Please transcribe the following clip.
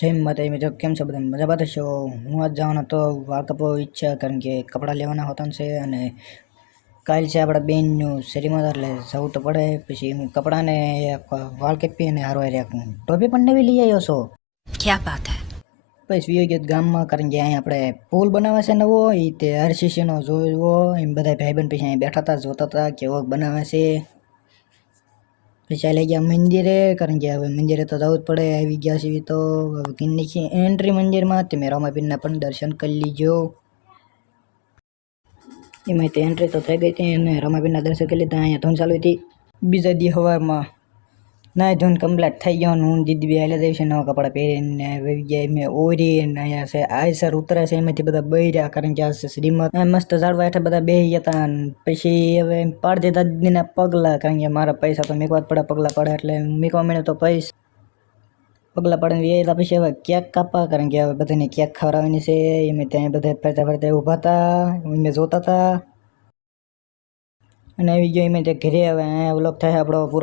જય માતાજી મિત્રો, કેમ છો બધા? મજા બાદ છો? હું આજ જવાનો તો વાળ કપવા ઈચ્છા, કારણ કે કપડાં લેવાના હોતા છે અને કાલ છે આપણા બેનનું શ્રીમંત, એટલે જવું તો પડે. પછી હું કપડાને વાળ કપી અને હારવા રાખું. ટોપી પણ નવી લઈ આવ્યો છો? ક્યા બાત હે? પછી વીયો ગયો ગામમાં, કારણ કે અહીં આપણે પુલ બનાવે છે નવો, એ તે આરસીસીનો જોયો. એમ બધા ભાઈબંધ પછી અહીં બેઠા હતા, જોતા હતા કેવો બનાવે છે. પછી લઈ ગયા મંદિરે, કારણ કે હવે મંદિરે તો જવું જ પડે. આવી ગયા છીએ તો હવે કરી નાખીએ એન્ટ્રી મંદિરમાં. તમે રામાપીરના પણ દર્શન કરી લીજો. એમાં તે એન્ટ્રી તો થઈ ગઈ હતી અને રામાપીરના દર્શન કરી લીધા. અહીંયા ધૂન ચાલુ હતી. બીજા દી સવારમાં ના ધૂન કમ્પ્લીટ થઈ ગયો. હું દીદી બી હાલે જાય છે નવા કપડાં પહેરીને. આવી ગયા મેં ઓરીને. અહીંયા છે આયસર ઉતરે છે, એમાંથી બધા બૈર્યા, કારણ કે આ શ્રીમત મસ્ત ઝાડવા હેઠળ બધા બેસી ગયા હતા. પછી હવે પાડી દીધા દીદીના પગલા, કારણ કે મારા પૈસા તો મેકવા જ પડે, પગલા પડે એટલે મેકવા મળે તો પૈસા પગલા પડે વ્યાયેલા. પછી હવે કેક કાપા, કારણ કે હવે બધાને કેક ખવડાવવાની છે. એમ ત્યાં બધા ફરતા ફરતા ઊભા હતા, એમને જોતા હતા અને આવી ગયો એમ ઘરે. હવે વ્લોગ થાય આપણો પૂરો.